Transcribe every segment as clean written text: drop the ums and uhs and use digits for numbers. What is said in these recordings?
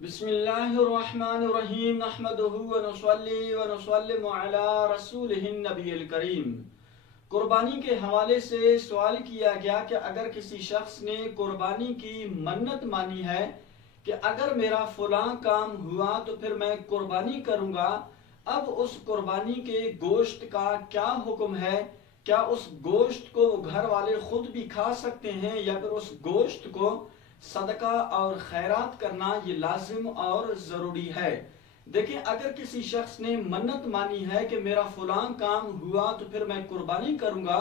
بسم اللہ الرحمن الرحیم نحمدہ ونصلی ونسلم علی رسولہ النبی الکریم۔ قربانی کے حوالے سے سوال کیا گیا کہ اگر کسی شخص نے قربانی کی منت مانی ہے کہ اگر میرا فلاں کام ہوا تو پھر میں قربانی کروں گا، اب اس قربانی کے گوشت کا کیا حکم ہے؟ کیا اس گوشت کو گھر والے خود بھی کھا سکتے ہیں یا پھر اس گوشت کو صدقہ اور خیرات کرنا یہ لازم اور ضروری ہے؟ دیکھیں، اگر کسی شخص نے منت مانی ہے کہ میرا فلاں کام ہوا تو پھر میں قربانی کروں گا،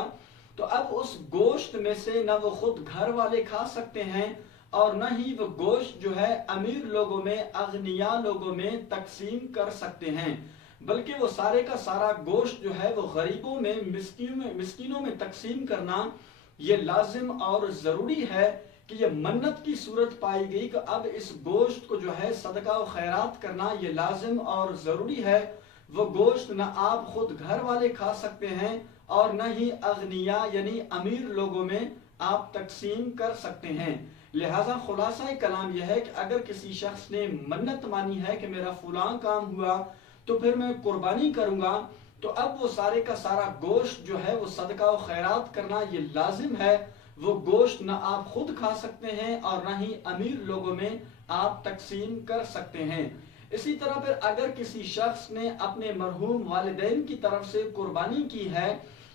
تو اب اس گوشت میں سے نہ وہ خود گھر والے کھا سکتے ہیں اور نہ ہی وہ گوشت جو ہے امیر لوگوں میں، اغنیاء لوگوں میں تقسیم کر سکتے ہیں، بلکہ وہ سارے کا سارا گوشت جو ہے وہ غریبوں میں، مسکینوں میں تقسیم کرنا یہ لازم اور ضروری ہے کہ یہ منت کی صورت پائی گئی کہ اب اس گوشت کو جو ہے صدقہ و خیرات کرنا یہ لازم اور ضروری ہے۔ وہ گوشت نہ آپ خود گھر والے کھا سکتے ہیں اور نہ ہی اغنیاء یعنی امیر لوگوں میں آپ تقسیم کر سکتے ہیں۔ لہٰذا خلاصہ کلام یہ ہے کہ اگر کسی شخص نے منت مانی ہے کہ میرا فلاں کام ہوا تو پھر میں قربانی کروں گا، تو اب وہ سارے کا سارا گوشت جو ہے وہ صدقہ و خیرات کرنا یہ لازم ہے۔ وہ گوشت نہ آپ خود کھا سکتے ہیں اور نہ ہی امیر لوگوں میں آپ تقسیم کر سکتے ہیں۔ اسی طرح پھر اگر کسی شخص نے اپنے مرحوم والدین کی طرف سے قربانی کی ہے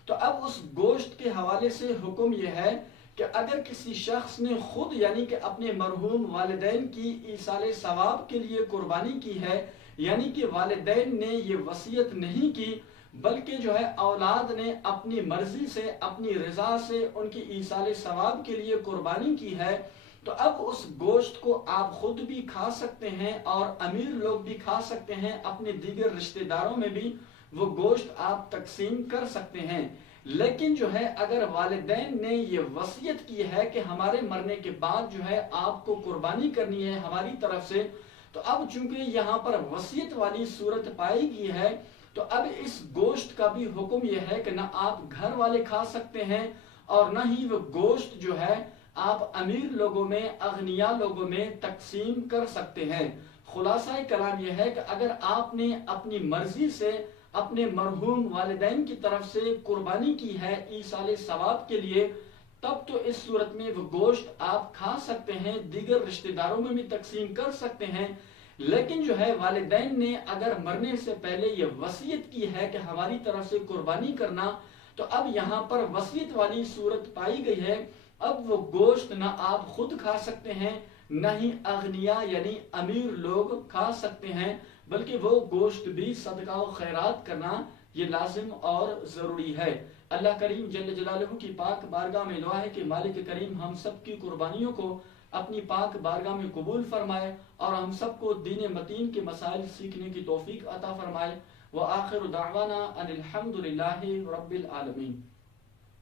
تو اب اس گوشت کے حوالے سے حکم یہ ہے کہ اگر کسی شخص نے خود یعنی کہ اپنے مرحوم والدین کی ایصال ثواب کے لیے قربانی کی ہے، یعنی کہ والدین نے یہ وصیت نہیں کی بلکہ جو ہے اولاد نے اپنی مرضی سے، اپنی رضا سے ان کی ایصال ثواب کے لیے قربانی کی ہے، تو اب اس گوشت کو آپ خود بھی کھا سکتے ہیں اور امیر لوگ بھی کھا سکتے ہیں، اپنے دیگر رشتہ داروں میں بھی وہ گوشت آپ تقسیم کر سکتے ہیں۔ لیکن جو ہے اگر والدین نے یہ وصیت کی ہے کہ ہمارے مرنے کے بعد جو ہے آپ کو قربانی کرنی ہے ہماری طرف سے، تو اب چونکہ یہاں پر وصیت والی صورت پائی گئی ہے تو اب اس گوشت کا بھی حکم یہ ہے کہ نہ آپ گھر والے کھا سکتے ہیں اور نہ ہی وہ گوشت جو ہے آپ امیر لوگوں میں، اغنیاء لوگوں میں تقسیم کر سکتے ہیں۔ خلاصہ کلام یہ ہے کہ اگر آپ نے اپنی مرضی سے اپنے مرحوم والدین کی طرف سے قربانی کی ہے ایصال ثواب کے لیے، تب تو اس صورت میں وہ گوشت آپ کھا سکتے ہیں، دیگر رشتہ داروں میں بھی تقسیم کر سکتے ہیں۔ لیکن جو ہے والدین نے اگر مرنے سے پہلے یہ وصیت کی ہے کہ ہماری طرف سے قربانی کرنا، تو اب یہاں پر وصیت والی صورت پائی گئی ہے، اب وہ گوشت نہ آپ خود کھا سکتے ہیں نہ ہی اغنیاء یعنی امیر لوگ کھا سکتے ہیں، بلکہ وہ گوشت بھی صدقہ و خیرات کرنا یہ لازم اور ضروری ہے۔ اللہ کریم جل جلالہ کی پاک بارگاہ میں دعا ہے کہ مالک کریم ہم سب کی قربانیوں کو اپنی پاک بارگاہ میں قبول فرمائے اور ہم سب کو دین متین کے مسائل سیکھنے کی توفیق عطا فرمائے۔ وآخر دعوانا ان الحمد للہ رب العالمین۔